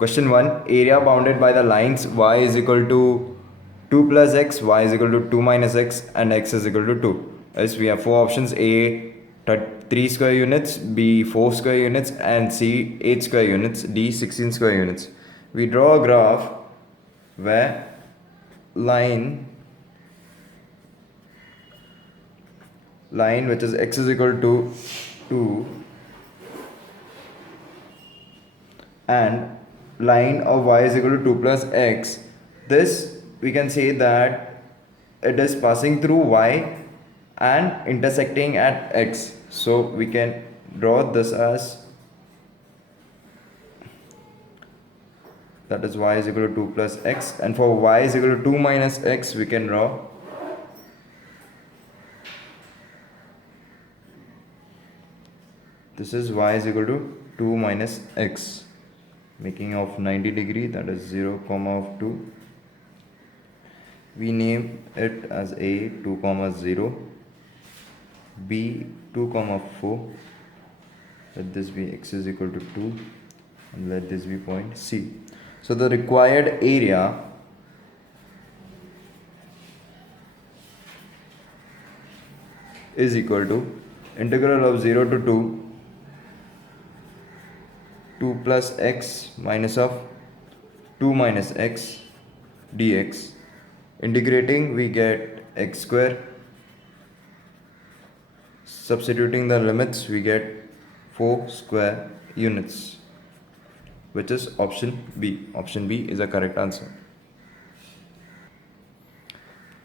Question 1. Area bounded by the lines y is equal to 2 plus x, y is equal to 2 minus x, and x is equal to 2. As we have four options: A 3 square units, B 4 square units, and C 8 square units, D 16 square units. We draw a graph where line which is x is equal to 2 and line of y is equal to 2 plus x. This we can say that it is passing through y and intersecting at x. So we can draw this as, that is y is equal to 2 plus x, and for y is equal to 2 minus x we can draw this is y is equal to 2 minus x, making of 90 degree, that is 0 comma of 2. We name it as A 2 comma 0, B 2 comma 4, let this be x is equal to 2, and let this be point C. So the required area is equal to integral of 0 to 2 plus x minus of 2 minus x dx. Integrating we get x square. Substituting the limits we get 4 square units, which is option B. Option B is the correct answer.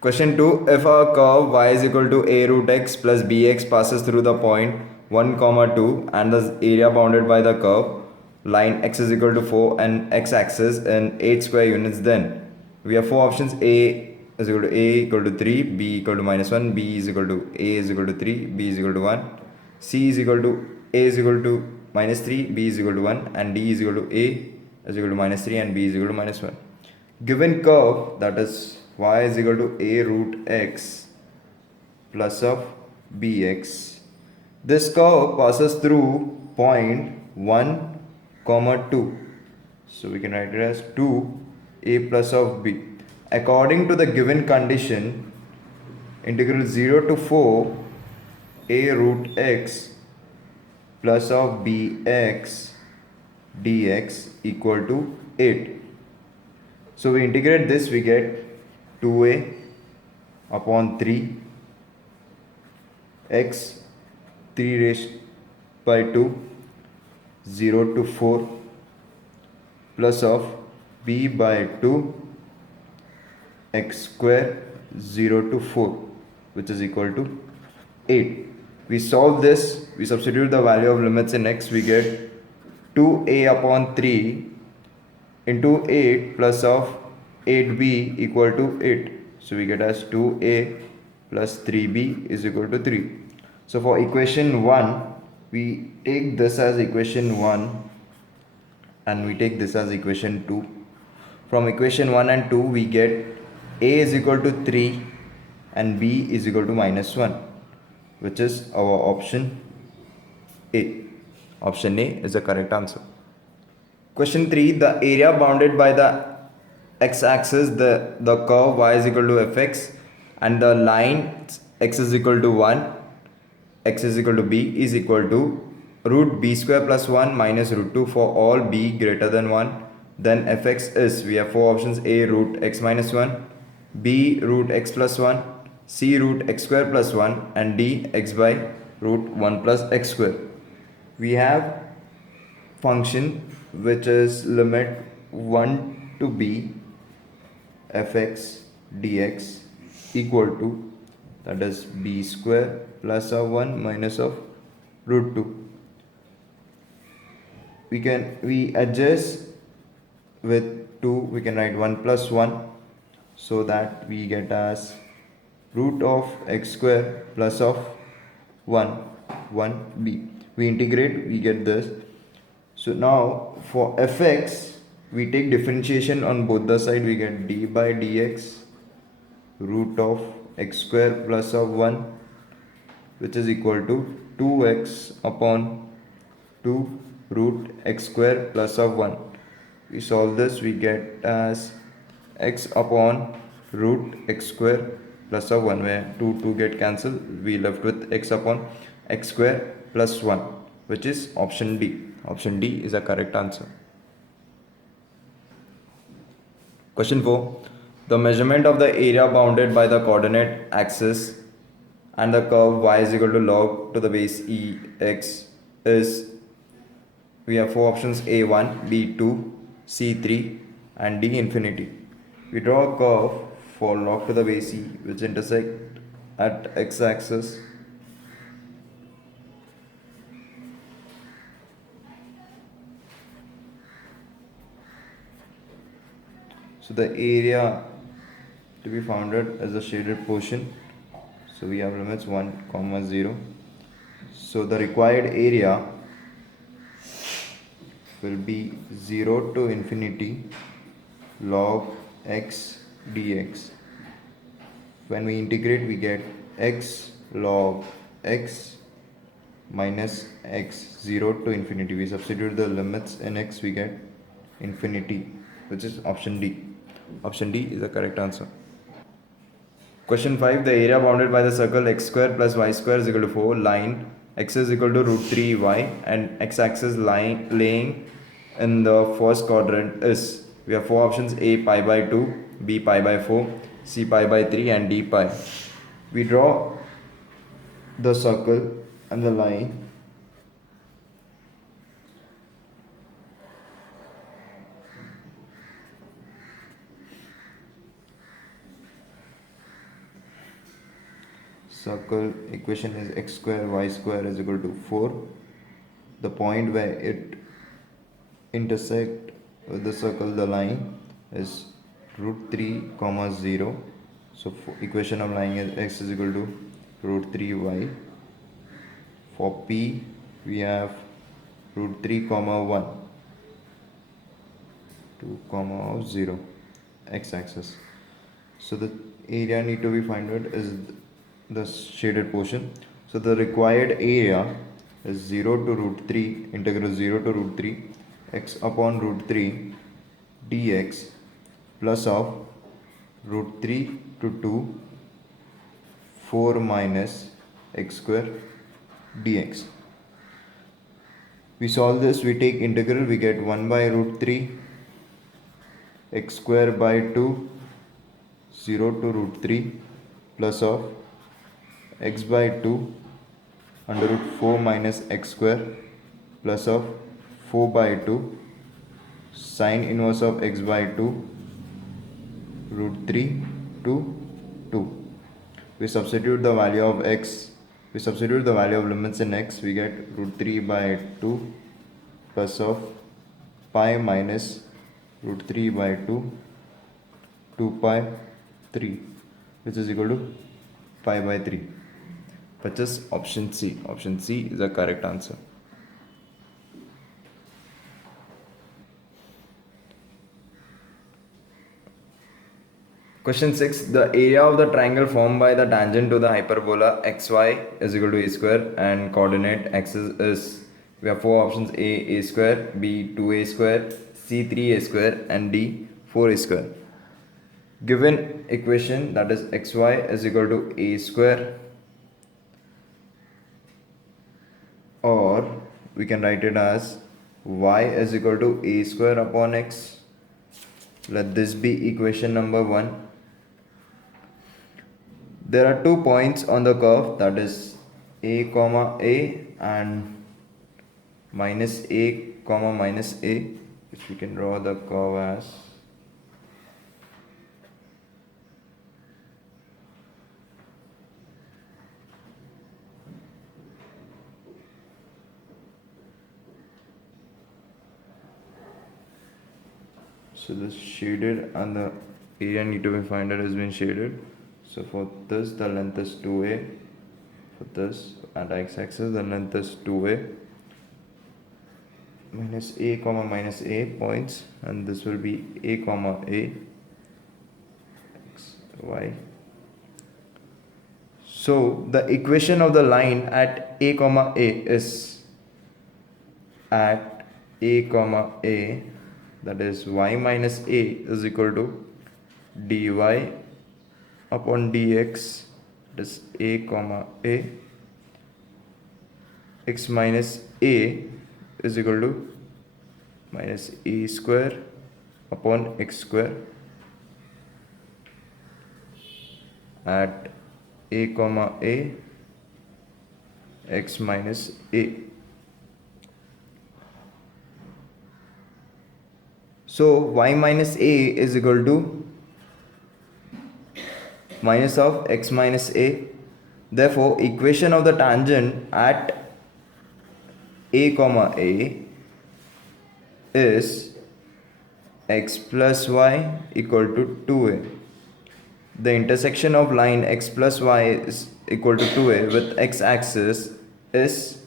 Question 2. If a curve y is equal to a root x plus bx passes through the point 1 comma 2 and the area bounded by the curve line x is equal to 4 and x axis in 8 square units, then we have four options: a is equal to a equal to 3, b equal to minus 1, b is equal to a is equal to 3, b is equal to 1, c is equal to a is equal to minus 3, b is equal to 1, and d is equal to a is equal to minus 3 and b is equal to minus 1. Given curve, that is y is equal to a root x plus of bx. This curve passes through point 1 comma 2. So we can write it as 2a plus of b. According to the given condition, integral 0 to 4 a root x plus of bx dx equal to 8. So we integrate this, we get 2a upon 3 x 3 raised by 2 0 to 4 plus of b by 2 x square 0 to 4, which is equal to 8. We solve this, we substitute the value of limits in x, we get 2a upon 3 into 8 plus of 8b equal to 8. So we get as 2a plus 3b is equal to 3. So for equation 1, we take this as equation 1 and we take this as equation 2. From equation 1 and 2, we get a is equal to 3 and b is equal to minus 1, which is our option A. Option A is the correct answer. Question 3. The area bounded by the x-axis, the curve y is equal to fx, and the line x is equal to 1, x is equal to b is equal to root b square plus 1 minus root 2 for all b greater than 1. Then fx is, we have four options: a root x minus 1, b root x plus 1, c root x square plus 1, and d x by root 1 plus x square. We have function which is limit 1 to b fx dx equal to, that is b square plus of 1 minus of root 2. We adjust with 2, we can write 1 plus 1, so that we get as root of x square plus of 1b. We integrate, we get this. So now for fx, we take differentiation on both the side, we get d by dx root of x square plus of 1, which is equal to 2x upon 2 root x square plus of 1. We solve this, we get as x upon root x square plus of 1, where 2 get cancelled. We left with x upon x square plus 1, which is option D. Option D is the correct answer. Question 4. The measurement of the area bounded by the coordinate axis and the curve y is equal to log to the base e x is, we have four options: A1, B2, C3 and D infinity. We draw a curve for log to the base e which intersect at x-axis. So the area to be founded as a shaded portion. So we have limits 1, 0. So the required area will be 0 to infinity log x dx. When we integrate, we get x log x minus x, 0 to infinity. We substitute the limits in x, we get infinity, which is option D. Option D is the correct answer. Question 5. The area bounded by the circle x square plus y square is equal to 4. Line x is equal to root 3y and x-axis line laying in the first quadrant is, we have four options: A pi by 2, B pi by 4, C pi by 3 and D pi. We draw the circle and the line. Circle equation is x square y square is equal to 4. The point where it intersect with the circle, the line, is root 3 comma 0. So equation of line is x is equal to root 3y. For p we have root 3 comma 1, 2 comma 0 x-axis. So the area need to be found is the shaded portion. So the required area is 0 to root 3 integral 0 to root 3 x upon root 3 dx plus of root 3 to 2 4 minus x square dx. We solve this, we take integral, we get 1 by root 3 x square by 2 0 to root 3 plus of x by 2 under root 4 minus x square plus of 4 by 2 sine inverse of x by 2 root 3 to 2. We substitute the value of x, we substitute the value of limits in x, we get root 3 by 2 plus of pi minus root 3 by 2 2 pi 3, which is equal to pi by 3, which is option C. Option C is the correct answer. Question 6. The area of the triangle formed by the tangent to the hyperbola xy is equal to a square and coordinate axis is, we have four options: a square, b 2a square, c 3a square and d 4a square. Given equation, that is xy is equal to a square, or we can write it as y is equal to a square upon x. Let this be equation number 1. There are 2 points on the curve, that is a comma a and minus a comma minus a, which we can draw the curve as so this shaded and the area need to be found has been shaded. So for this the length is 2a, for this at x-axis the length is 2a minus a comma minus a points, and this will be a comma a x y. So the equation of the line at a comma a is, at a comma a that is y minus a is equal to dy upon dx, that is a comma a, x minus a is equal to minus a square upon x square at a comma a, x minus a. So y minus a is equal to minus of x minus a. Therefore, equation of the tangent at a comma a is x plus y equal to 2a. The intersection of line x plus y is equal to 2a with x axis is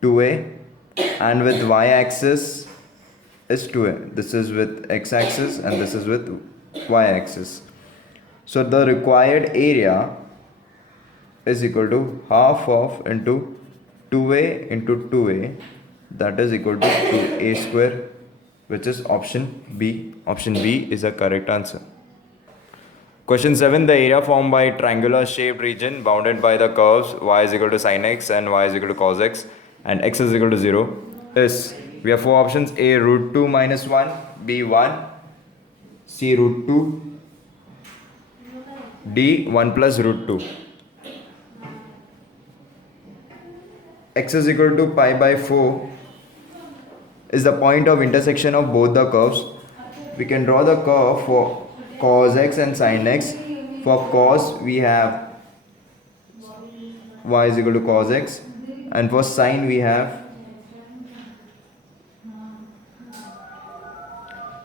two a, and with y axis is 2a. This is with x axis and this is with y axis. So the required area is equal to half of into 2a into 2a, that is equal to 2a square, which is option B. Option B is the correct answer. Question 7. The area formed by triangular shaped region bounded by the curves y is equal to sin x and y is equal to cos x and x is equal to 0 is, we have four options: A root 2 minus 1, B 1, C root 2, D 1 plus root 2. X is equal to pi by 4 is the point of intersection of both the curves. We can draw the curve for cos x and sin x. For cos we have y is equal to cos x, and for sin we have,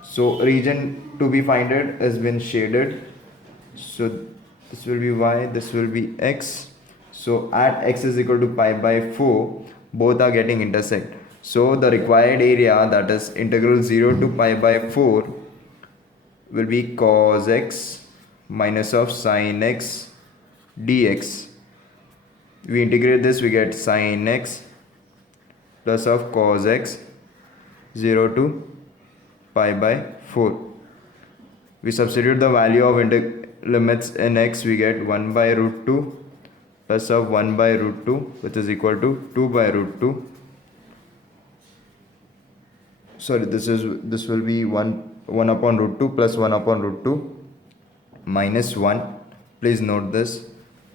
so region to be finded has been shaded. So this will be y, this will be x. So at x is equal to pi by 4, both are getting intersect. So the required area, that is integral 0 to pi by 4, will be cos x minus of sin x dx. We integrate this, we get sin x plus of cos x 0 to pi by 4. We substitute the value of limits in x, we get 1 by root 2 plus of 1 by root 2, which is equal to 2 by root 2. Sorry, this will be 1 upon root 2 plus 1 upon root 2 minus 1. Please note this,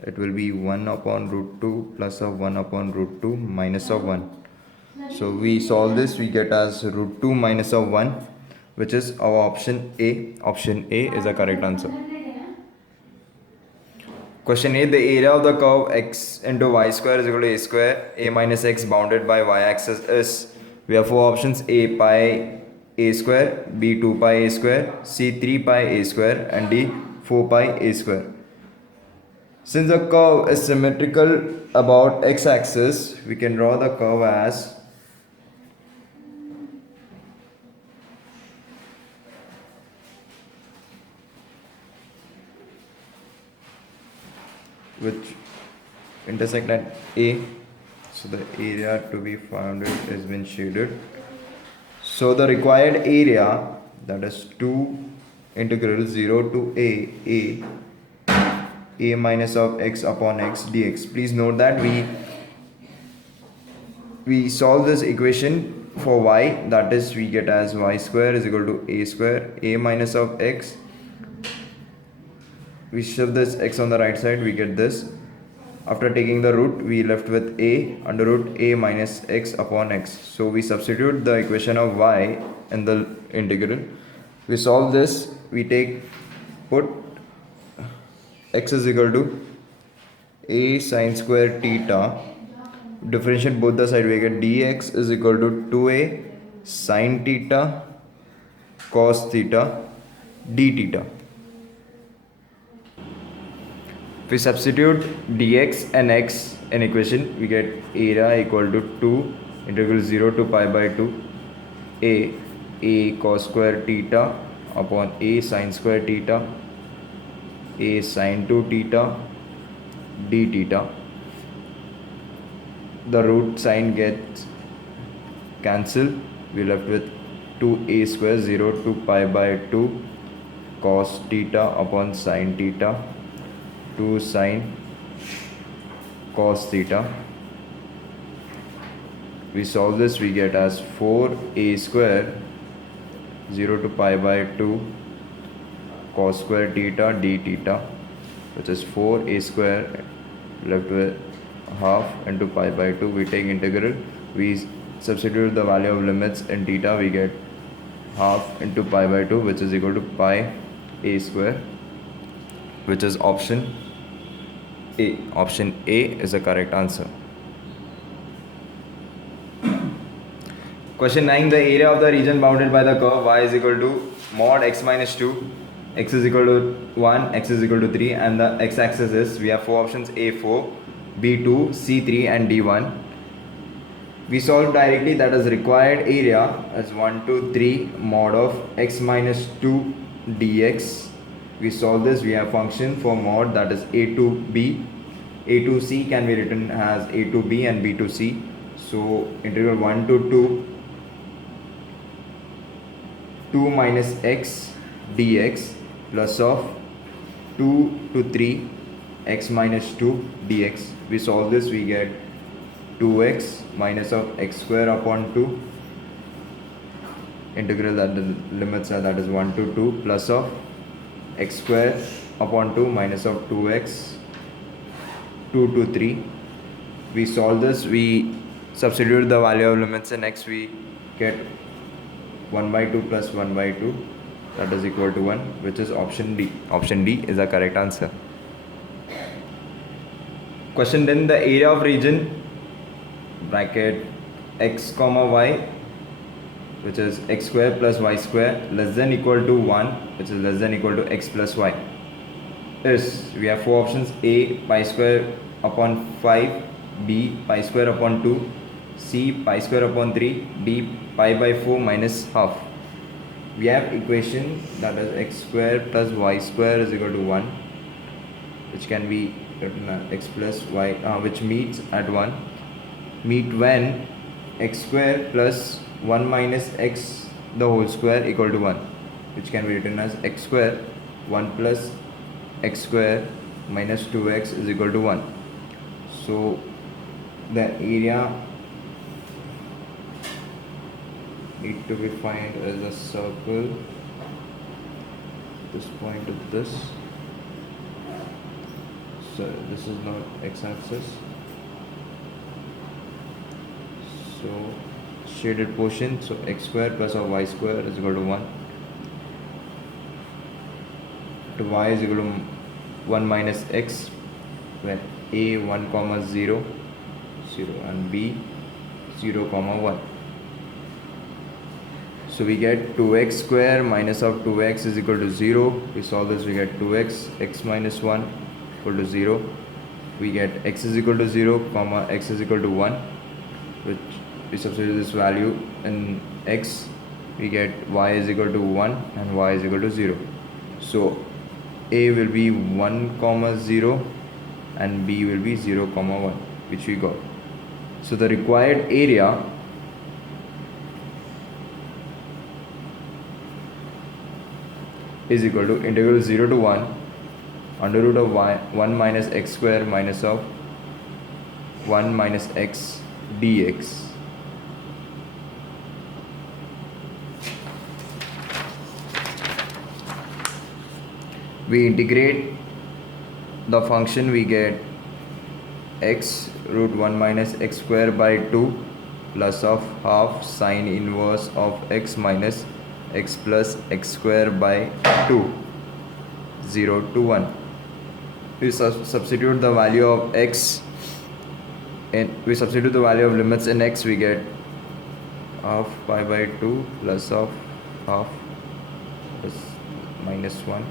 it will be 1 upon root 2 plus of 1 upon root 2 minus of 1. So we solve this, we get as root 2 minus of 1, which is our option A. Option A is the correct answer. Question 8. The area of the curve x into y square is equal to a square, a minus x bounded by y axis is, we have four options: A pi a square, B 2 pi a square, C 3 pi a square, and D 4 pi a square. Since the curve is symmetrical about x axis, we can draw the curve as which intersect at A. So the area to be found has been shaded. So the required area, that is 2 integral 0 to a minus of x upon x dx. Please note that we solve this equation for y, that is we get as y square is equal to a square, a minus of x. We shift this x on the right side, we get this. After taking the root, we left with a under root a minus x upon x. So we substitute the equation of y in the integral. We solve this, we put x is equal to a sine square theta. Differentiate both the side, we get dx is equal to 2a sine theta cos theta d theta. If we substitute dx and x in equation, we get area equal to 2 integral 0 to pi by 2 a cos square theta upon a sine square theta, a sine 2 theta d theta. the root sign gets cancelled. We're left with 2a square 0 to pi by 2 cos theta upon sin theta 2 sin cos theta. We solve this, we get as 4a square 0 to pi by 2 cos square theta d theta, which is 4a square left with half into pi by 2. We take integral, we substitute the value of limits in theta, we get half into pi by 2, which is equal to pi a square, which is option A. Option A is the correct answer. Question 9. The area of the region bounded by the curve y is equal to mod x minus 2, x is equal to 1, x is equal to 3, and the x-axis is, we have four options, A4, B2, C3 and D1. We solve directly, that is required area as 1 to 3 mod of x minus 2 dx. We solve this, we have function for mod, that is a to b. A to c can be written as a to b and b to c. So integral 1 to 2 minus x dx plus of 2 to 3 x minus 2 dx. We solve this, we get 2x minus of x square upon 2 integral, that the limits are, that is 1 to 2 plus of x square upon 2 minus of 2x 2 to 3. We solve this, we substitute the value of limits in x, we get 1 by 2 plus 1 by 2, that is equal to 1, which is option D. Option D is the correct answer. Question 10. The area of region bracket x comma y, which is x square plus y square less than equal to 1, which is less than equal to x plus y, is, we have four options, A pi square upon 5, B pi square upon 2, C pi square upon 3, D pi by 4 minus half. We have equation, that is x square plus y square is equal to 1, which can be written as x plus y, which meets at 1, meet when x square plus 1 minus x the whole square equal to 1, which can be written as x square 1 plus x square minus 2x is equal to 1. So the area need to be found as a circle, this point of this, so this is not x-axis, so shaded portion, so x square plus or y square is equal to 1, to y is equal to 1 minus x, where a 1 comma 0 0 and b 0 comma 1. So we get 2x square minus of 2x is equal to 0. We solve this, we get 2x x minus 1 equal to 0. We get x is equal to 0 comma x is equal to 1, which we substitute this value in x, we get y is equal to 1 and y is equal to 0. So a will be 1 comma 0 and b will be 0 comma 1, which we got. So the required area is equal to integral 0 to 1 under root of y 1 minus x square minus of 1 minus x dx. We integrate the function, we get x root 1 minus x square by 2 plus of half sine inverse of x minus x plus x square by 2, 0 to 1. We substitute the value of x and we substitute the value of limits in x, we get half pi by 2 plus of half plus minus 1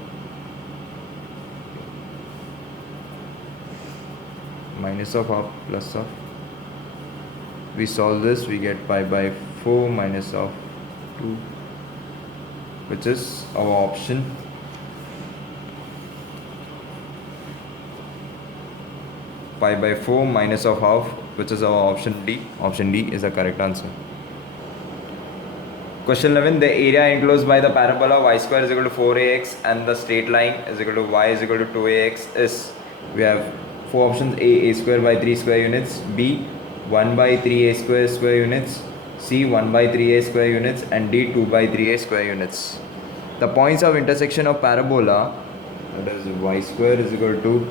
minus of half plus of, we solve this, we get pi by 4 minus of 2, which is our option pi by 4 minus of half, which is our option D. Option D is the correct answer. Question 11. The area enclosed by the parabola y square is equal to 4ax and the straight line is equal to y is equal to 2ax is, we have four options: a square by 3 square units, b 1 by 3a square units, c 1 by 3a square units, and d 2 by 3a square units. The points of intersection of parabola, that is y square is equal to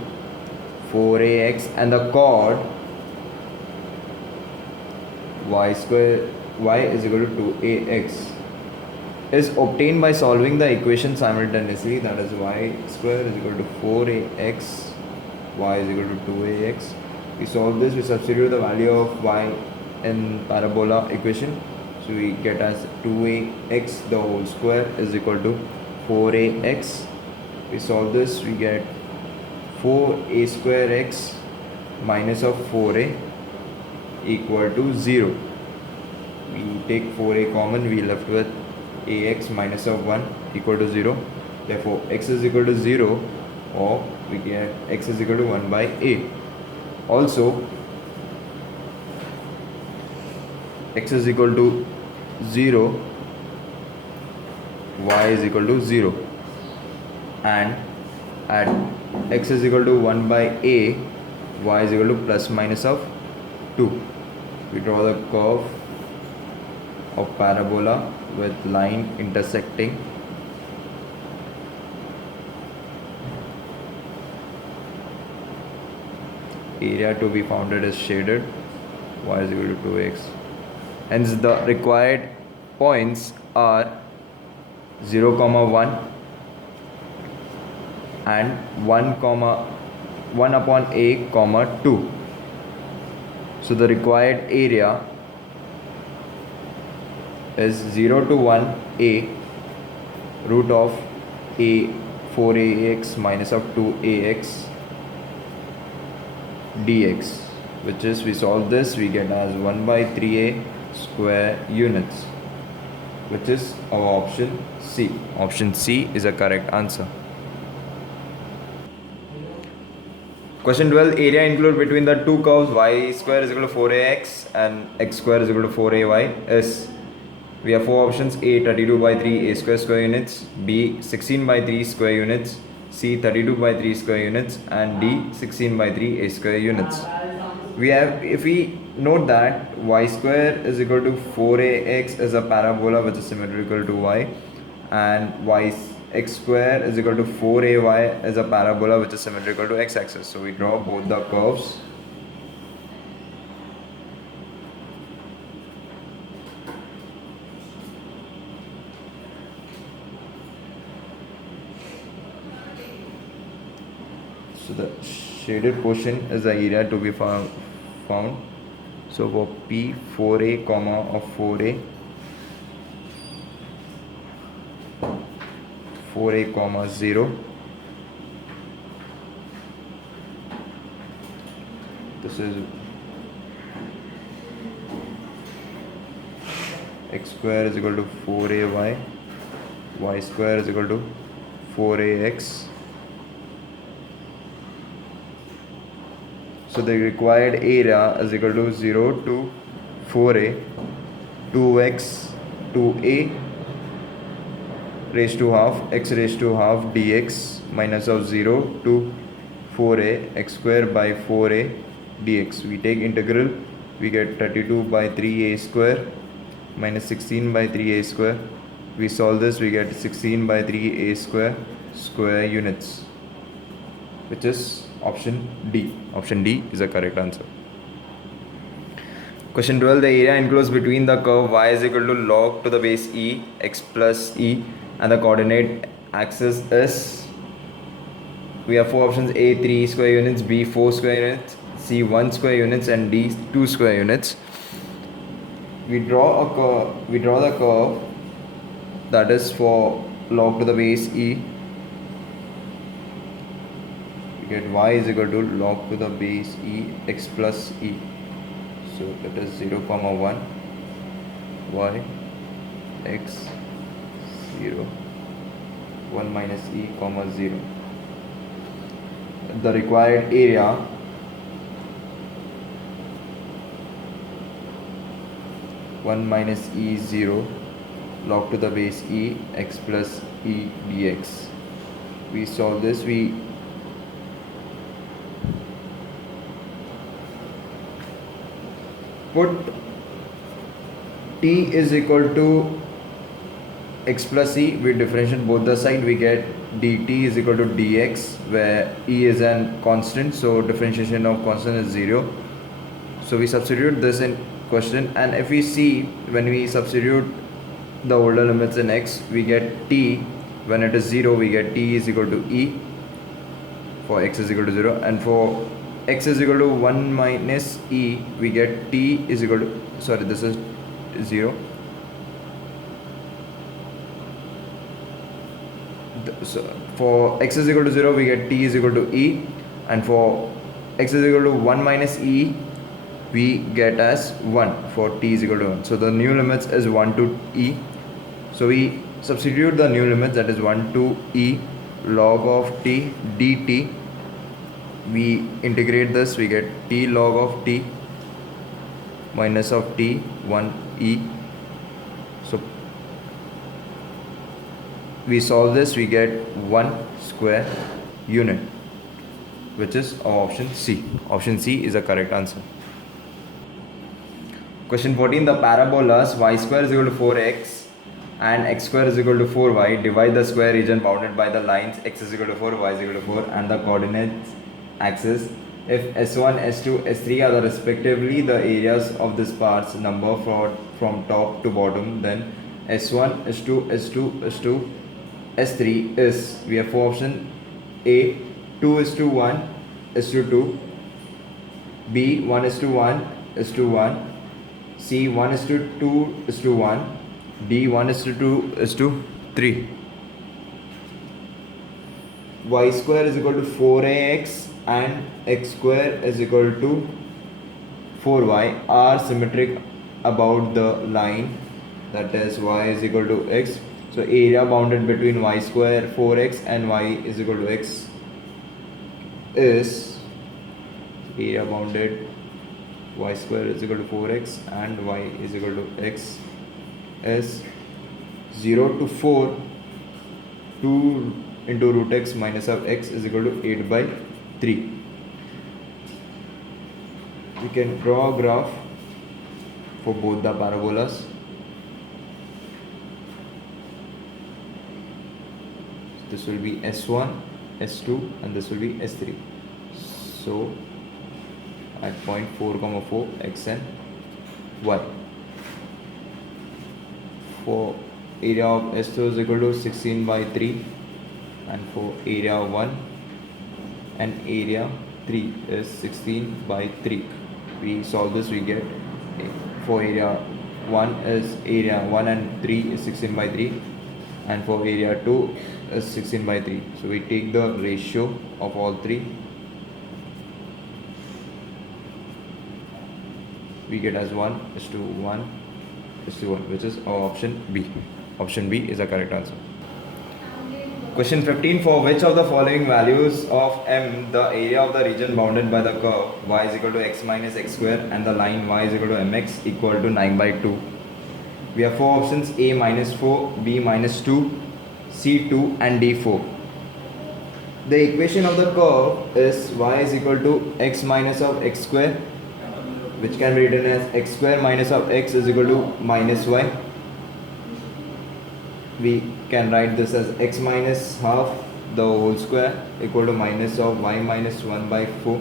4ax, and the chord y is equal to 2ax is obtained by solving the equation simultaneously, that is y square is equal to 4ax, y is equal to 2ax. We solve this, we substitute the value of y in parabola equation, so we get as 2ax the whole square is equal to 4ax. We solve this, we get 4a square x minus of 4a equal to 0. We take 4a common, we left with ax minus of 1 equal to 0. Therefore x is equal to 0, or we get x is equal to 1 by a. Also x is equal to 0, y is equal to 0, and at x is equal to 1 by a, y is equal to plus minus of 2. We draw the curve of parabola with line intersecting area to be founded is shaded, y is equal to 2x. Hence the required points are 0, 1 and 1 upon a, 2. So the required area is 0 to 1 a root of a 4ax minus of 2ax dx, which is, we solve this, we get as 1 by 3a square units, which is our option C. Option C is a correct answer. Question 12. Area included between the two curves y square is equal to 4ax and x square is equal to 4ay is, we have four options: a 32 by 3 a square units, b 16 by 3 square units, c 32 by 3 square units, and d 16 by 3 a square units. We have, if we note that y square is equal to 4ax is a parabola which is symmetrical to y, and x square is equal to 4ay is a parabola which is symmetrical to x axis. So we draw both the curves. So the shaded portion is the area to be found. So for P 4a comma of 4a comma 0, this is x square is equal to 4ay, y square is equal to 4ax. So the required area is equal to 0 to 4a, 2x, 2a raised to half, x raised to half dx minus of 0 to 4a x square by 4a dx. We take integral, we get 32 by 3a square minus 16 by 3a square. We solve this, we get 16 by 3a square units, which is option D. Option D is the correct answer. Question 12. The area enclosed between the curve y is equal to log to the base e x plus e and the coordinate axis is, we have four options: a 3 square units, b 4 square units, c 1 square units, and d 2 square units. We draw the curve that is for log to the base e. We get y is equal to log to the base e x plus e. So that is 0, 1 y x 0 1 minus e, 0. The required area 1 minus e 0 log to the base e x plus e dx. We solve this, we put t is equal to x plus e, we differentiate both the side, we get dt is equal to dx, where e is a constant, so differentiation of constant is 0. So we substitute this in question, and if we see, when we substitute the older limits in x, we get t, when it is 0 we get t is equal to e for x is equal to 0, and for x is equal to 1 minus e we get t is equal to, sorry, this is 0. So for x is equal to 0 we get t is equal to e, and for x is equal to 1 minus e we get as 1 for t is equal to 1. So the new limits is 1 to e, so we substitute the new limits, that is 1 to e log of t dt. We integrate this, we get t log of t minus of t 1 e. So we solve this, we get 1 square unit, which is our option C. Option C is the correct answer. Question 14. The parabolas y square is equal to 4x and x square is equal to 4y divide the square region bounded by the lines x is equal to 4, y is equal to 4 and the coordinates axis. If S1, S2, S3 are the respectively the areas of this parts number from top to bottom, then S1, S2, S2, S2, S3 is, we have 4 options: A 2 is to 1 is to 2, B 1 is to 1 is to 1, C 1 is to 2 is to 1, D 1 is to 2 is to 3. Y square is equal to 4ax and x square is equal to 4y are symmetric about the line, that is y is equal to x. So area bounded between y square 4x and y is equal to x is, area bounded y square is equal to 4x and y is equal to x is 0 to 4, 2 into root x minus of x is equal to 8 by 3. We can draw a graph for both the parabolas. This will be S1, S2 and this will be S3. So at point 4, 4 x and y. For area of S2 is equal to 16 by 3, and for area 1 and area 3 is 16 by 3. We solve this, we get, for area 1 is, area 1 and 3 is 16 by 3 and for area 2 is 16 by 3. So we take the ratio of all three, we get as 1 is to 1 is to 1, which is our option B. Option B is the correct answer. Question 15. For which of the following values of M the area of the region bounded by the curve y is equal to x minus x square and the line y is equal to mx equal to 9 by 2? We have 4 options: A minus 4, B minus 2, C 2 and D 4. The equation of the curve is y is equal to x minus of x square, which can be written as x square minus of x is equal to minus y. We can write this as x minus half the whole square equal to minus of y minus 1 by 4.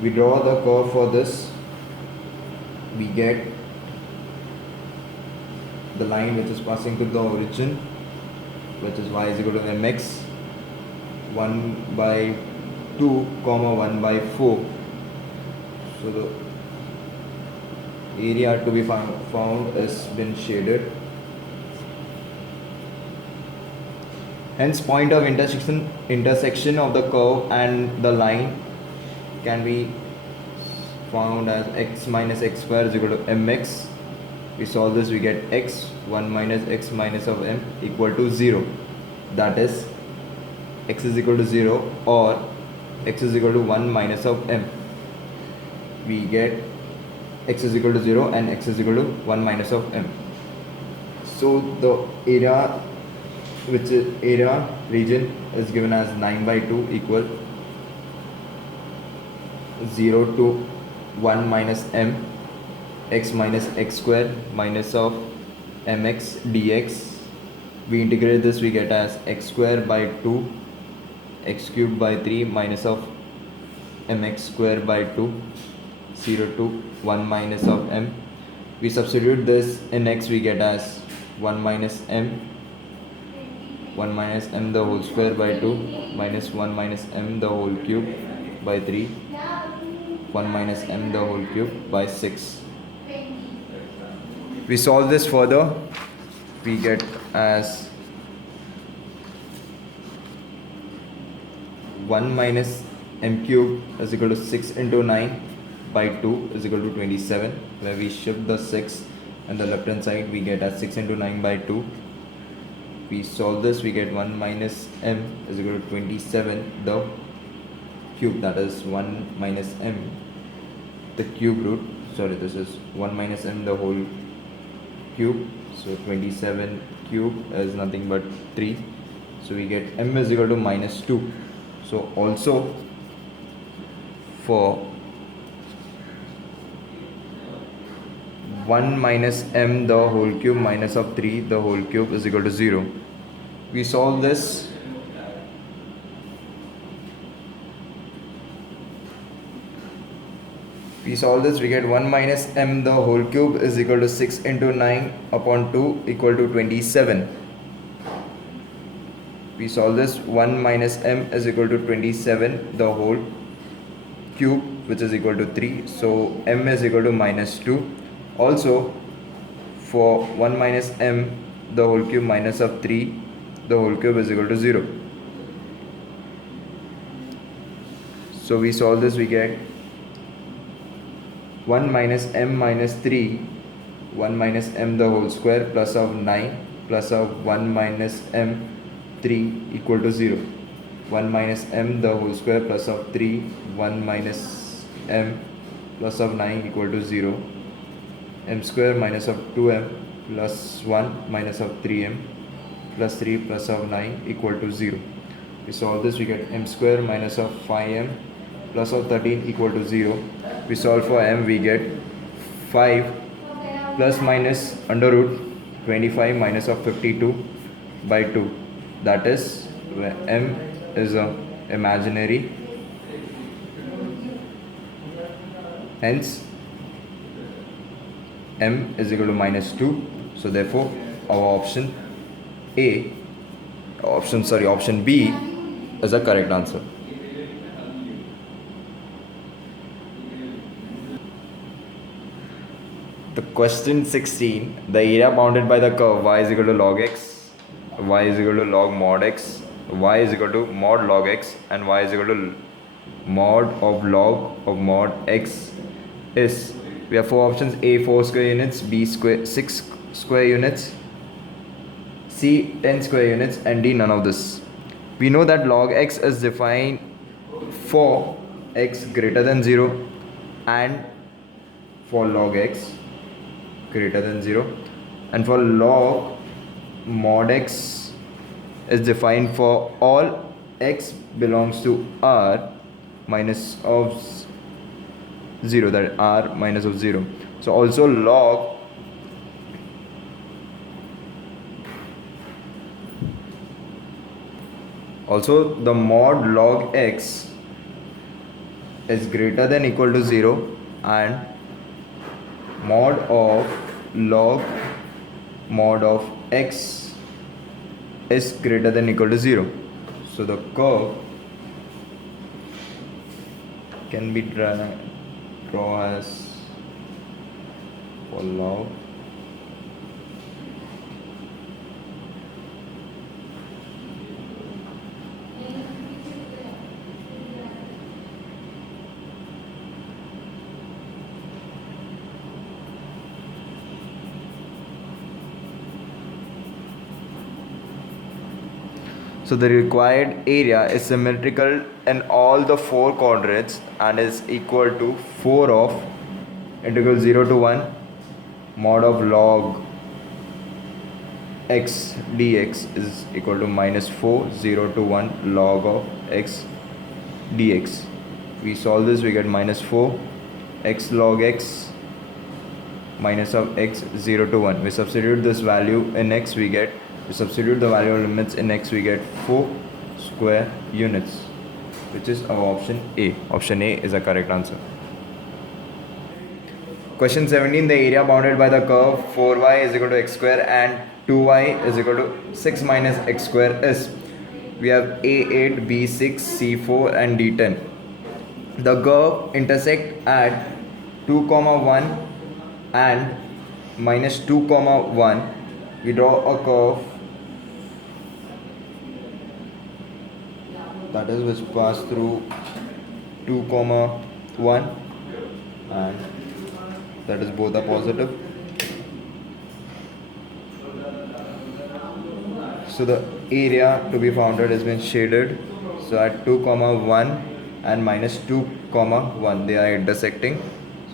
We draw the curve for this. We get the line which is passing to the origin, which is y is equal to mx 1 by 2 comma 1 by 4. So the area to be found has been shaded. Hence point of intersection of the curve and the line can be found as x minus x square is equal to mx. We solve this, we get x 1 minus x minus of m equal to 0, that is x is equal to 0 or x is equal to 1 minus of m. We get x is equal to 0 and x is equal to 1 minus of m. So the area region is given as 9 by 2 equal 0 to 1 minus m x minus x square minus of mx dx. We integrate this, we get as x square by 2 x cube by 3 minus of mx square by 2 0 to 1 minus of m. We substitute this in x, we get as 1 minus m the whole square by 2 minus 1 minus m the whole cube by 3 1 minus m the whole cube by 6. We solve this further, we get as 1 minus m cube is equal to 6 into 9 by 2 is equal to 27, where we shift the 6 and the left hand side, we get as 6 into 9 by 2. We solve this, we get 1 minus m is equal to 27 the cube, that is 1 minus m the cube root, sorry, this is 1 minus m the whole cube, so 27 cube is nothing but 3, so we get m is equal to minus 2. So also for 1 minus m the whole cube minus of 3 the whole cube is equal to 0. We solve this, we get 1 minus m the whole cube is equal to 6 into 9 upon 2 equal to 27. We solve this, 1 minus m is equal to 27 the whole cube, which is equal to 3, so m is equal to minus 2. Also for 1 minus m the whole cube minus of 3 the whole cube is equal to 0. So we solve this, we get 1 minus m minus 3 1 minus m the whole square plus of 9 plus of 1 minus m 3 equal to 0. 1 minus m the whole square plus of 3 1 minus m plus of 9 equal to 0. M square minus of 2m plus 1 minus of 3m plus 3 plus of 9 equal to 0. We solve this, we get m square minus of 5m plus of 13 equal to 0. We solve for m, we get 5 plus minus under root 25 minus of 52 by 2, that is where m is a imaginary, hence m is equal to minus 2. So therefore our option B is a correct answer. The question 16, the area bounded by the curve y is equal to log x, y is equal to log mod x, y is equal to mod log x, and y is equal to mod of log of mod x is, we have four options: A 4 square units, B 6 square units, C 10 square units, and D none of this. We know that log x is defined for x greater than 0 and for log x greater than 0, and for log mod x is defined for all x belongs to R minus of 0, that R minus of 0. So also log the mod log x is greater than equal to 0 and mod of log mod of x is greater than equal to 0. So the curve can be drawn as for log So the required area is symmetrical in all the four quadrants and is equal to 4 of integral 0 to 1 mod of log x dx is equal to minus 4 0 to 1 log of x dx. We solve this, we get minus 4 x log x minus of x 0 to 1. We substitute this value in x, we substitute the value of limits in x, we get 4 square units, which is our option A. Option A is the correct answer. Question 17. The area bounded by the curve 4y is equal to x square and 2y is equal to 6 minus x square is. We have A8, B6, C4 and D10. The curve intersect at 2, 1 and minus 2, 1. We draw a curve that is which pass through 2, 1 and that is both are positive. So the area to be founded has been shaded. So at 2, 1 and minus 2, 1 they are intersecting.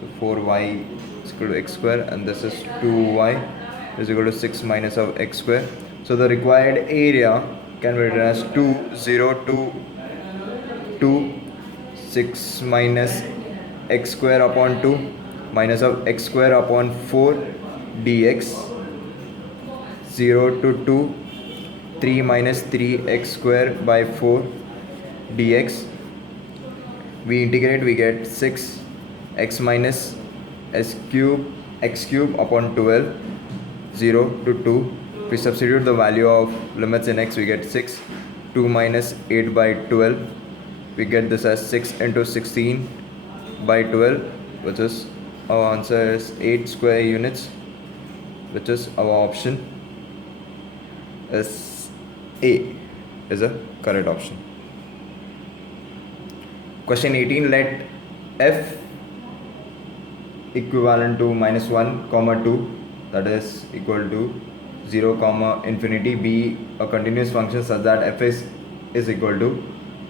So 4y is equal to x square and this is 2y is equal to 6 minus of x square. So the required area can be written as 2, 0 to 2 6 minus x square upon 2 minus of x square upon 4 dx 0 to 2 3 minus 3x square by 4 dx. We integrate, we get 6 x minus x cube upon 12 0 to 2. We substitute the value of limits in x, we get 6 2 minus 8 by 12. We get this as 6 into 16 by 12, which is our answer is 8 square units, which is our option is A is a correct option. Question 18. Let f equivalent to minus 1, 2 that is equal to 0, infinity be a continuous function such that f is equal to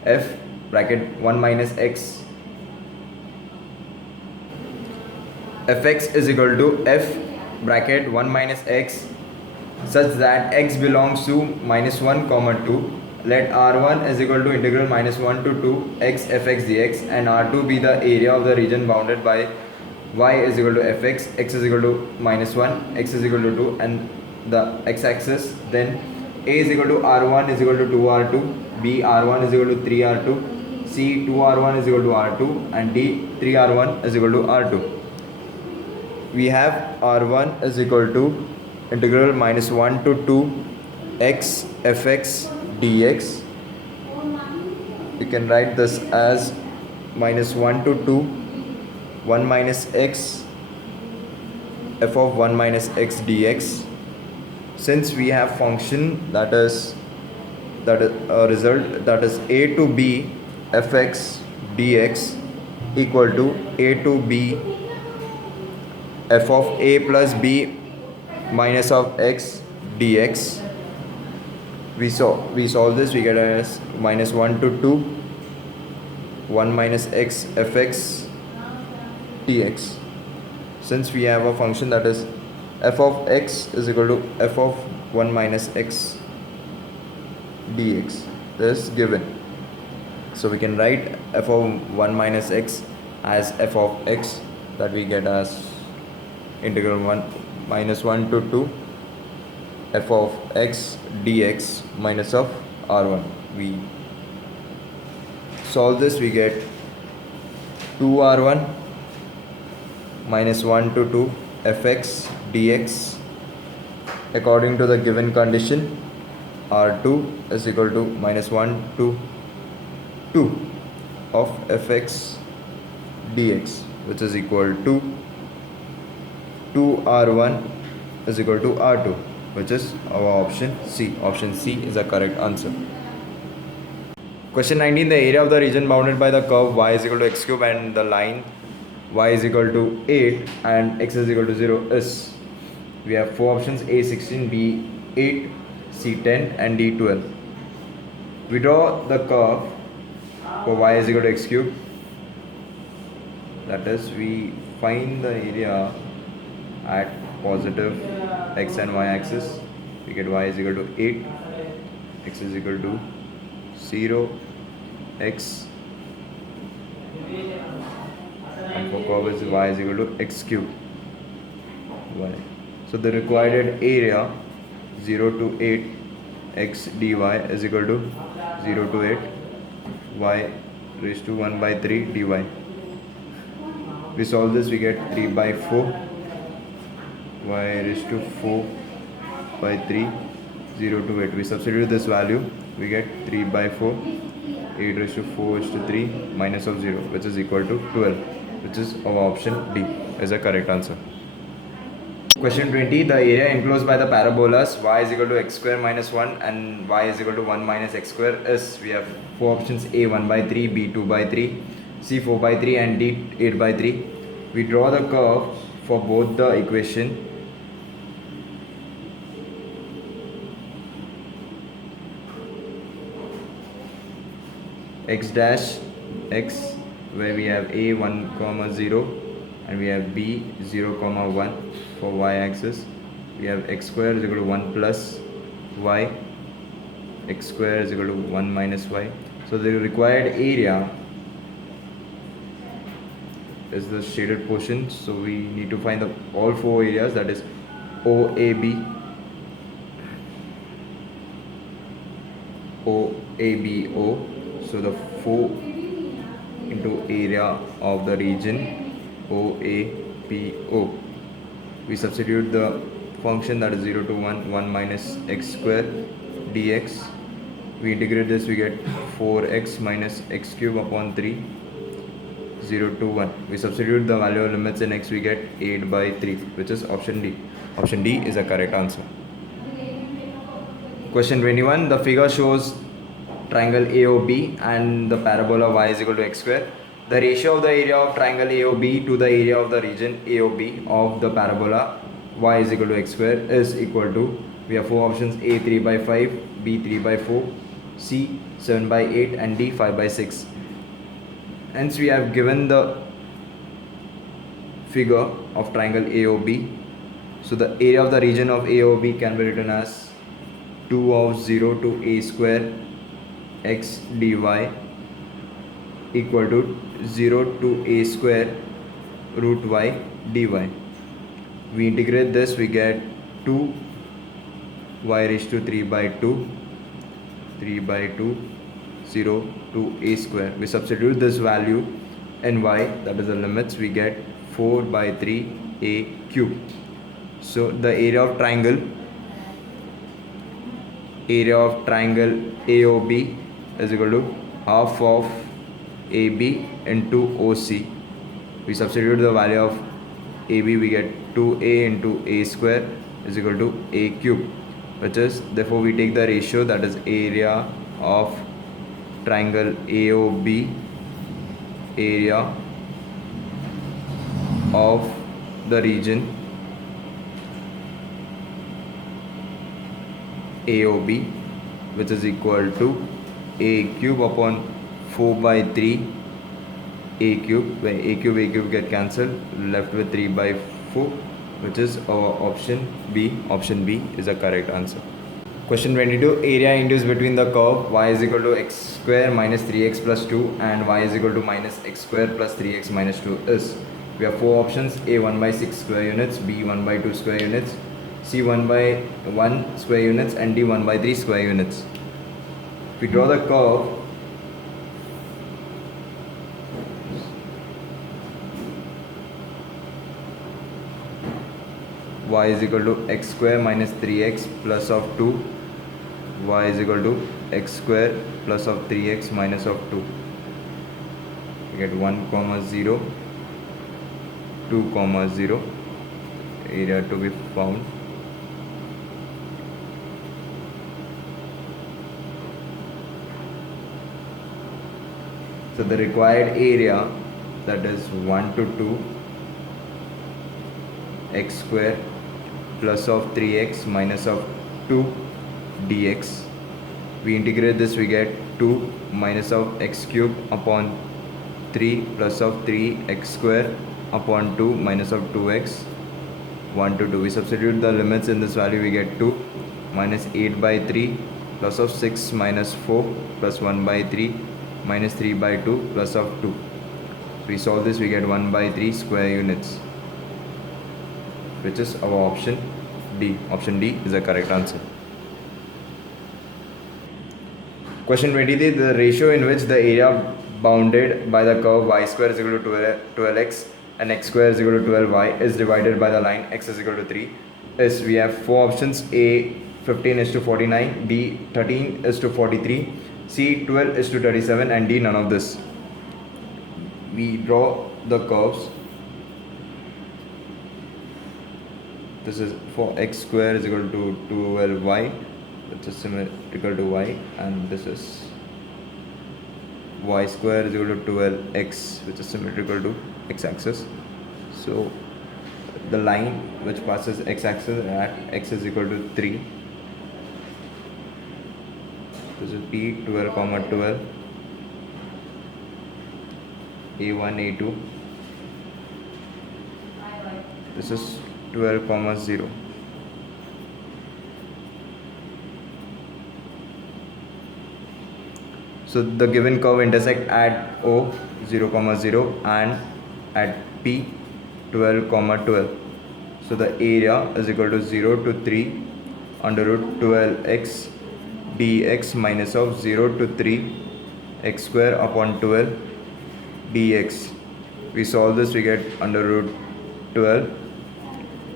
f bracket 1 minus x fx is equal to f bracket 1 minus x such that x belongs to minus 1, 2. Let r1 is equal to integral minus 1 to 2 x fx dx and r2 be the area of the region bounded by y is equal to fx, x is equal to minus 1, x is equal to 2 and the x-axis. Then a is equal to r1 is equal to 2r2, b r1 is equal to 3r2, c 2r1 is equal to r2 and d 3r1 is equal to r2. We have r1 is equal to integral minus 1 to 2 x fx dx. We can write this as minus 1 to 2 1 minus x f of 1 minus x dx. Since we have function that is a result that is a to b fx dx equal to a to b f of a plus b minus of x dx. We solve this, we get as minus 1 to 2 1 minus x fx dx. Since we have a function that is f of x is equal to f of 1 minus x dx, this is given. So we can write f of 1 minus x as f of x, that we get as integral 1 minus 1 to 2 f of x dx minus of r1. We solve this, we get 2r1 minus 1 to 2 fx dx. According to the given condition, r2 is equal to minus 1 to 2 of fx dx, which is equal to 2r1 is equal to r2, which is our option C. Option C is the correct answer. Question 19. The area of the region bounded by the curve y is equal to x cube and the line y is equal to 8 and x is equal to 0 is. We have four options: A 16, B 8, C 10 and D 12. We draw the curve for y is equal to x cube. That is, we find the area at positive x and y axis. We get y is equal to 8, x is equal to 0, x, and for curve is y is equal to x cube y. So the required area 0 to 8 x dy is equal to 0 to 8 y raised to 1 by 3 dy. We solve this, we get 3 by 4 y raised to 4 by 3 0 to 8. We substitute this value, we get 3 by 4 8 raised to 4 is to 3 minus of 0, which is equal to 12, which is our option D is the correct answer. Question 20. The area enclosed by the parabolas y is equal to x square minus 1 and y is equal to 1 minus x square is, we have four options: A 1 by 3, B 2 by 3, C 4 by 3 and D 8 by 3. We draw the curve for both the equation. X dash x, where we have A 1 comma 0 and we have B 0 comma 1 for y axis. We have x square is equal to 1 plus y, x square is equal to 1 minus y. So the required area is the shaded portion, so we need to find all four areas, that is OAB, OABO. So the 4 into area of the region OABO. We substitute the function, that is 0 to 1, 1 minus x square dx. We integrate this, we get 4x minus x cube upon 3, 0 to 1. We substitute the value of limits in x, we get 8 by 3, which is option D. Option D is the correct answer. Question 21. The figure shows triangle AOB and the parabola y is equal to x square. The ratio of the area of triangle AOB to the area of the region AOB of the parabola y is equal to x square is equal to, we have four options: A 3 by 5, B 3 by 4, C 7 by 8 and D 5 by 6. Hence we have given the figure of triangle AOB. So the area of the region of AOB can be written as 2 of 0 to a square x dy equal to 0 to a square root y dy. We integrate this, we get 2 y raised to 3 by 2, 0 to a square. We substitute this value in y, that is the limits, we get 4 by 3 a cube. So the area of triangle AOB is equal to half of AB into OC. We substitute the value of AB, we get 2a into a square is equal to a cube, which is, therefore we take the ratio, that is area of triangle AOB, area of the region AOB, which is equal to a cube upon 4 by 3 a cube, where a cube get cancelled, left with 3 by 4, which is our option B. Option B is the correct answer. Question 22. Area induced between the curve y is equal to x square minus 3x plus 2 and y is equal to minus x square plus 3x minus 2 is, we have four options: A 1 by 6 square units, B 1 by 2 square units, C 1 by 1 square units and D 1 by 3 square units. We draw the curve y is equal to x square minus 3x plus of 2, y is equal to x square plus of 3x minus of 2. We get 1 comma 0, 2 comma 0, area to be found. So the required area, that is 1 to 2 x square plus of 3x minus of 2 dx. We integrate this, we get 2 minus of x cube upon 3 plus of 3 x square upon 2 minus of 2x 1 to 2. We substitute the limits in this value, we get 2 minus 8 by 3 plus of 6 minus 4 plus 1 by 3 minus 3 by 2 plus of 2. We solve this, we get 1 by 3 square units, which is our option D. Option D is the correct answer. Question 23. The ratio in which the area bounded by the curve y square is equal to 12x and x square is equal to 12y is divided by the line x is equal to 3 is, we have four options: A 15 is to 49, B 13 is to 43, C 12 is to 37, and D none of this. We draw the curves. This is for x square is equal to 12y, which is symmetrical to y, and this is y square is equal to 12x, which is symmetrical to x-axis. So the line which passes x-axis at x is equal to 3. This is P 12, 12, A1, A2. This is 12, 0. So the given curve intersect at O 0, 0 and at P 12, 12. So the area is equal to 0 to 3 under root 12x dx minus of 0 to 3 x square upon 12 dx. We solve this, we get under root 12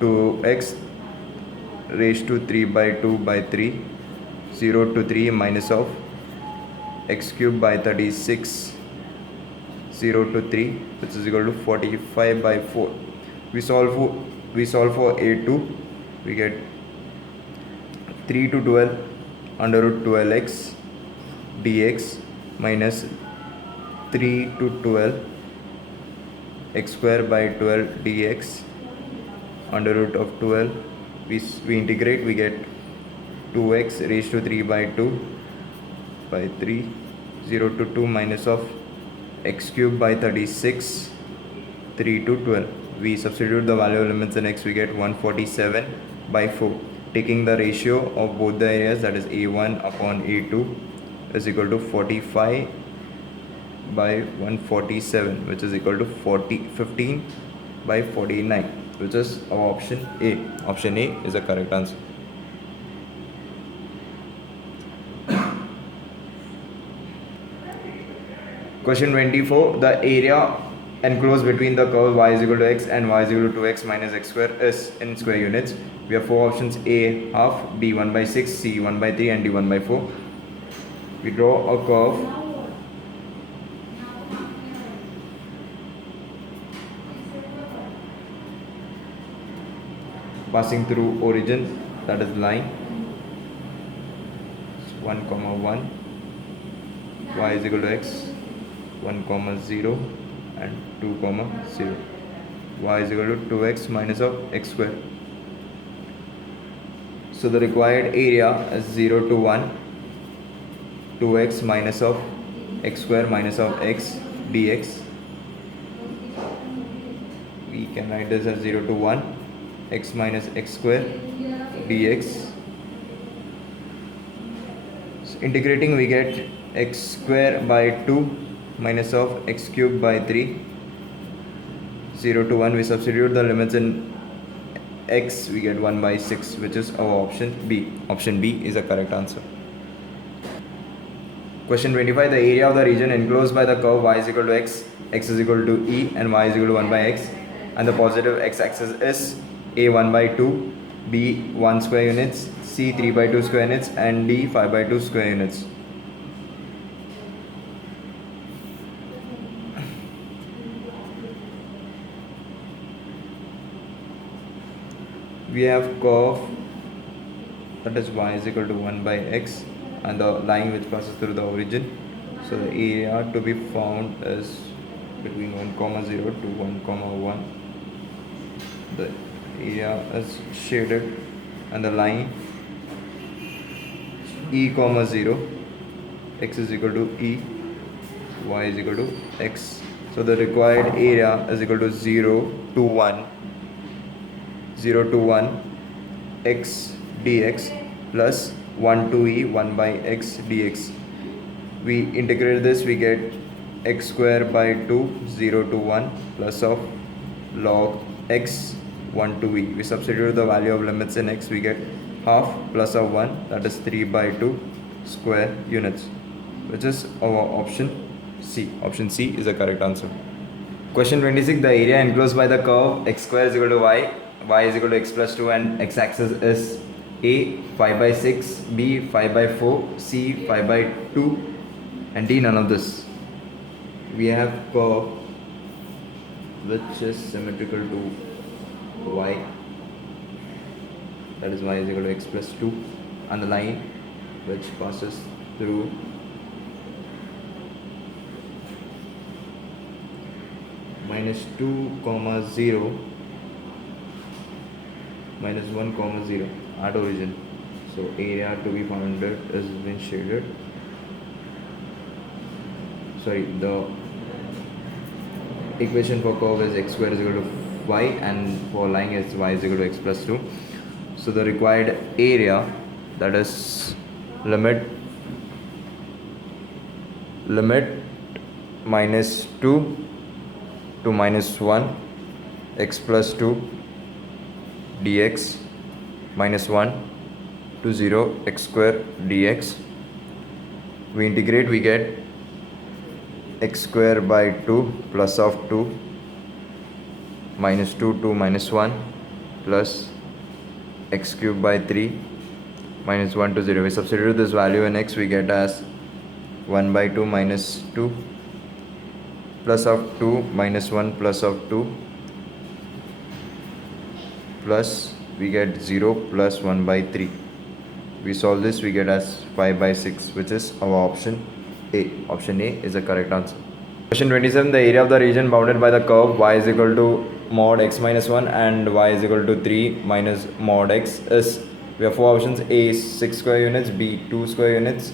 2x raised to 3 by 2 by 3, 0 to 3 minus of x cube by 36, 0 to 3, which is equal to 45 by 4. We solve for A2, we get 3 to 12 under root 12x dx minus 3 to 12 x square by 12 dx under root of 12. We integrate, we get 2x raised to 3 by 2 by 3, 0 to 2 minus of x cube by 36, 3 to 12. We substitute the value of limits in x, we get 147 by 4. Taking the ratio of both the areas, that is A1 upon A2 is equal to 45 by 147, which is equal to 15 by 49, which is our option A. Option A is the correct answer. Question 24. The area enclosed between the curve y is equal to x and y is equal to 2x minus x square is in square units. We have four options: A half, B 1 by 6, C 1 by 3, and D 1 by 4. We draw a curve. Passing through origin, that is line 1, 1, y is equal to x, 1, 0 and 2, 0. Y is equal to 2x minus of x square. So the required area is 0 to 1, 2x minus of x square minus of x dx. We can write this as 0 to 1, x minus x square dx. So integrating, we get x square by 2 minus of x cube by 3, 0 to 1. We substitute the limits in x, we get 1 by 6, which is our option B. Option B is the correct answer. Question 25. The area of the region enclosed by the curve y is equal to x, x is equal to e, and y is equal to 1 by x, and the positive x-axis is A 1 by 2, B 1 square units, C 3 by 2 square units, and D 5 by 2 square units. We have curve that is y is equal to 1 by x and the line which passes through the origin. So the area to be found is between 1, 0 to 1, 1. The area is shaded and the line E, 0, x is equal to e, y is equal to x So the required area is equal to 0 to 1 x dx plus 1 to e 1 by x dx. We integrate this, we get x square by 2 0 to 1 plus of log x 1 to e. We substitute the value of limits in x, we get half plus of 1, that is 3 by 2 square units, which is our option C. Option C is the correct answer. Question 26. The area enclosed by the curve x square is equal to y is equal to x plus 2, and x axis is A 5 by 6, B 5 by 4, C 5 by 2, and D none of this. We have curve which is symmetrical to y, that is y is equal to x plus 2, and the line which passes through minus 2 comma 0 minus 1 comma 0 at origin. So area to be found is been shaded. Sorry, the equation for curve is x square is equal to y, and for line is y is equal to x plus 2. So the required area, that is limit minus 2 to minus 1 x plus 2 dx minus 1 to 0 x square dx. We integrate, we get x square by 2 plus of 2 minus 2 to minus 1 plus x cube by 3 minus 1 to 0. We substitute this value in x, we get as 1 by 2 minus 2 plus of 2 minus 1 plus of 2 plus we get 0 plus 1 by 3. We solve this, we get as 5 by 6, which is our option A. Option A is the correct answer. Question 27. The area of the region bounded by the curve y is equal to mod x minus 1 and y is equal to 3 minus mod x is, we have four options: A 6 square units, B 2 square units,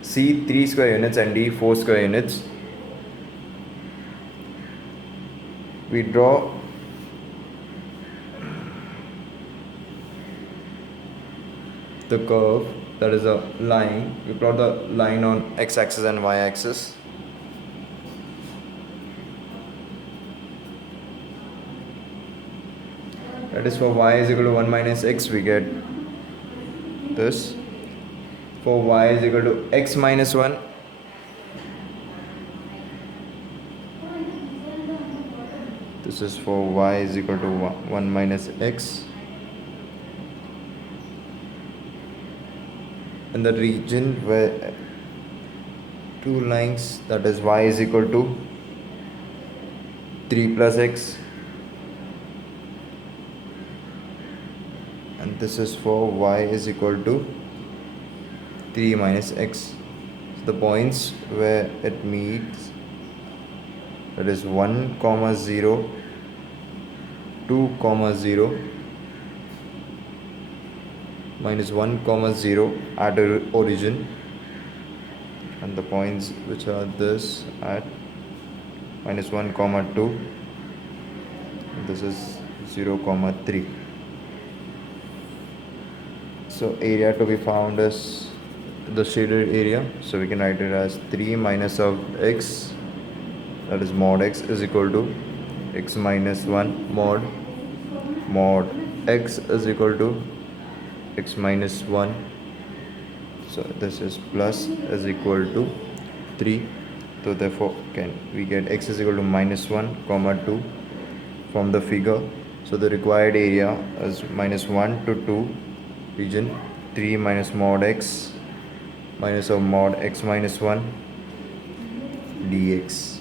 C 3 square units, and D 4 square units. We draw the curve, that is a line. We plot the line on x axis and y axis. That is, for y is equal to 1 minus x, we get this. For y is equal to x minus 1, this is for y is equal to 1 minus x. In the region where two lines, that is y is equal to 3 plus x, and this is for y is equal to 3 minus x. So the points where it meets, that is 1 comma 0, 2 comma 0, minus 1 comma 0 at origin, and the points which are this at minus 1 comma 2, and this is 0 comma 3. So area to be found is the shaded area, so we can write it as 3 minus of x, that is mod x, is equal to x minus 1 mod x is equal to x minus 1. So this is plus is equal to 3. So therefore we get x is equal to minus 1 comma 2 from the figure. So the required area is minus 1 to 2 region, 3 minus mod x minus of mod x minus 1 dx,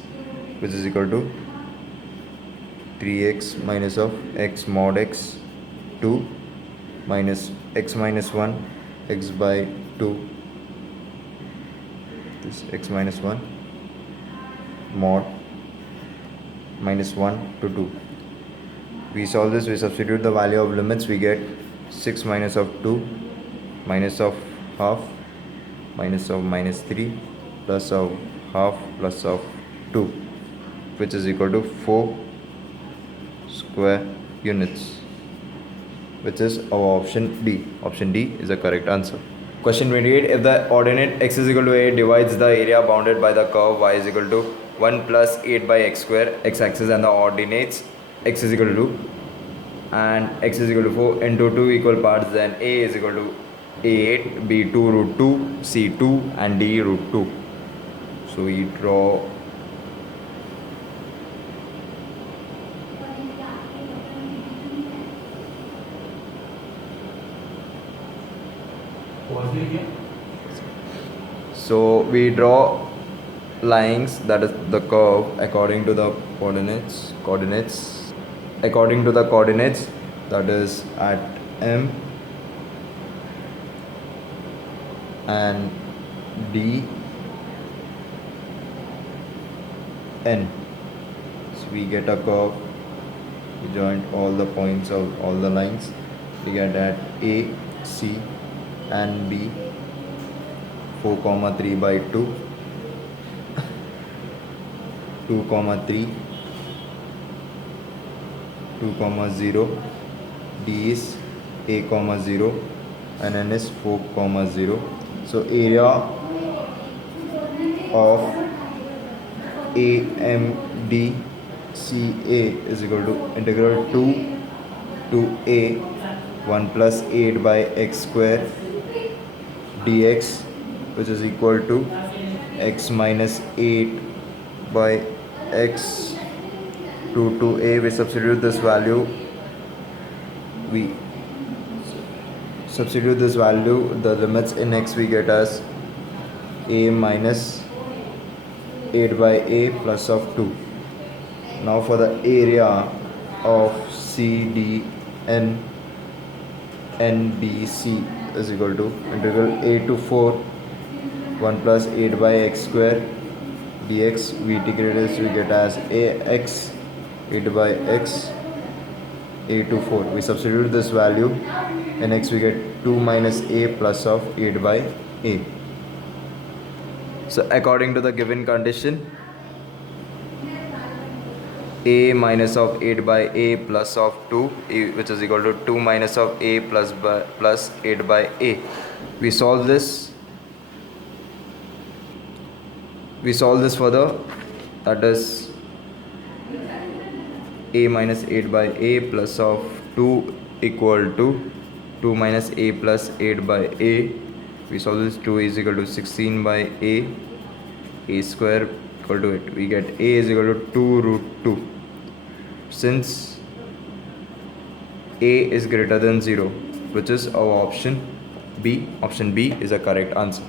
which is equal to 3x minus of x mod x 2 minus x minus 1 x by 2, this x minus 1 mod minus 1 to 2. We solve this, we substitute the value of limits, we get 6 minus of 2 minus of half minus of minus 3 plus of half plus of 2 which is equal to 4 square units, which is our option D. Option D is the correct answer. Question 28. If the ordinate x is equal to 8 divides the area bounded by the curve y is equal to 1 plus 8 by x square, x-axis, and the ordinates x is equal to 2 and x is equal to 4 into 2 equal parts, then a is equal to a8, b2 root 2, c2, and d root 2. So we draw lines, that is the curve, according to the coordinates that is at M and D N. So we get a curve, we join all the points of all the lines, we get at A, C and B 4, 3 by 2, 2, 3, 2, 0, D is A, 0 and N is 4, 0. So area of AMDCA is equal to integral 2 to A 1 plus 8 by x square dx, which is equal to x minus 8 by x 2 to A. We substitute this value, the limits in x we get as a minus 8 by a plus of 2. Now for the area of CDN NBC is equal to integral a to 4 1 plus 8 by x square dx. We integrate this, we get as ax 8 by x a to 4. We substitute this value in x, we get 2 minus a plus of 8 by a. So according to the given condition, a minus of 8 by a plus of 2, which is equal to 2 minus of a plus 8 by a. We solve this further, that is a minus 8 by a plus of 2 equal to 2 minus a plus 8 by a. We solve this, 2 is equal to 16 by a square equal to it. We get a is equal to 2 root 2. Since a is greater than 0, which is our option B. Option B is the correct answer.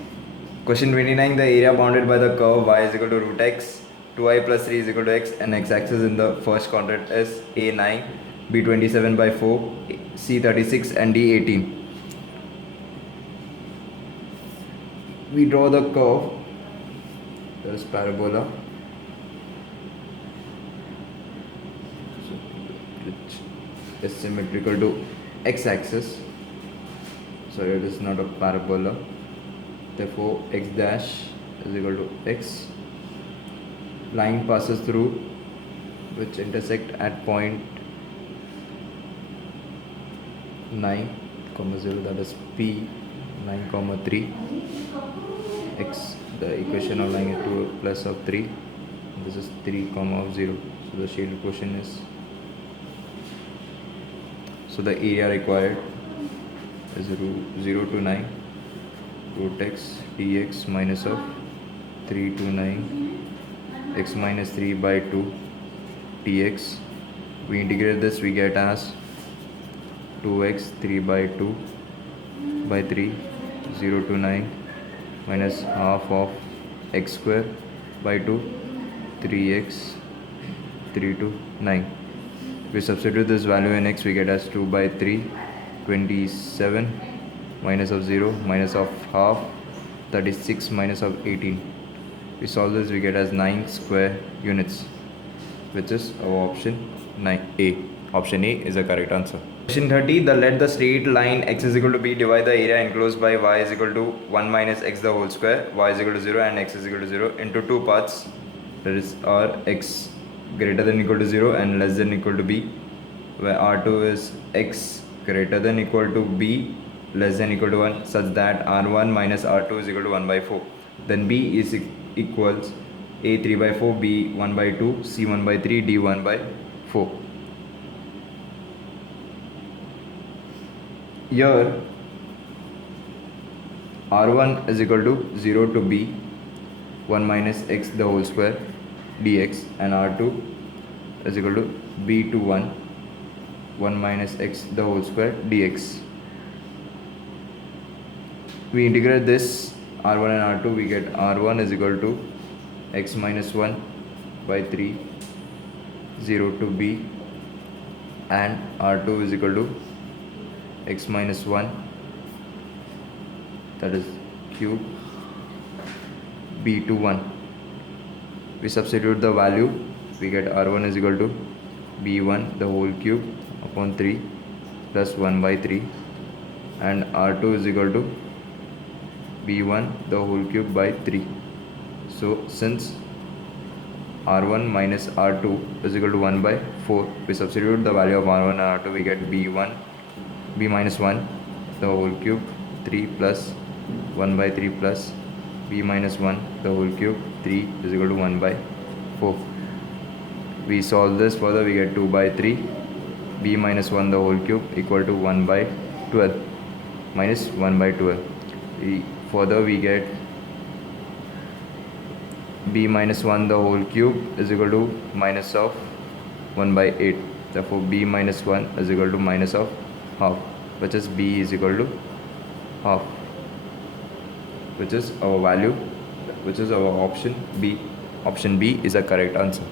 Question 29. The area bounded by the curve y is equal to root x, 2i plus 3 is equal to x, and x-axis in the first quadrant is a9, b27 by 4, c36 and d18. We draw the curve, there is parabola, which is symmetrical to x-axis. Sorry, it is not a parabola. Therefore x dash is equal to x. Line passes through which intersect at point 9, 0, that is P 9, 3. X, the equation of line is 2 plus of 3. This is 3, 0. So the shaded portion is, so the area required is 0 to 9 root x dx minus of 3 to 9 x minus 3 by 2 dx. We integrate this, we get as 2x 3 by 2 by 3 0 to 9 minus half of x square by 2 3x 3 to 9. We substitute this value in x, we get as 2 by 3 27 minus of 0 minus of half 36 minus of 18. We solve this, we get as 9 square units, which is our option 9A. Option A is the correct answer. Question 30. Let the straight line x is equal to b divide the area enclosed by y is equal to 1 minus x the whole square, y is equal to 0 and x is equal to 0 into two parts, that is our x greater than equal to 0 and less than equal to b, where R2 is x greater than equal to b less than equal to 1, such that R1 minus R2 is equal to 1 by 4. Then b is equals a 3 by 4, b 1 by 2, c 1 by 3, d 1 by 4. Here R1 is equal to 0 to b 1 minus x the whole square dx, and R2 is equal to b to 1 minus x the whole square dx. We integrate this R1 and R2, we get R1 is equal to x minus 1 by 3 0 to b, and R2 is equal to x minus 1, that is cube, b to 1. We substitute the value, we get R1 is equal to b1 the whole cube upon 3 plus 1 by 3, and R2 is equal to b1 the whole cube by 3. So since R1 minus R2 is equal to 1 by 4, we substitute the value of R1 and R2, we get b minus 1 the whole cube 3 plus 1 by 3 plus b minus 1 the whole cube 3 is equal to 1 by 4. We solve this further, we get 2 by 3, b minus 1 the whole cube equal to 1 by 12 minus 1 by 12. Further we get b minus 1 the whole cube is equal to minus of 1 by 8. Therefore b minus 1 is equal to minus of half, which is b is equal to half, which is our value, which is our option B. Option B is a correct answer.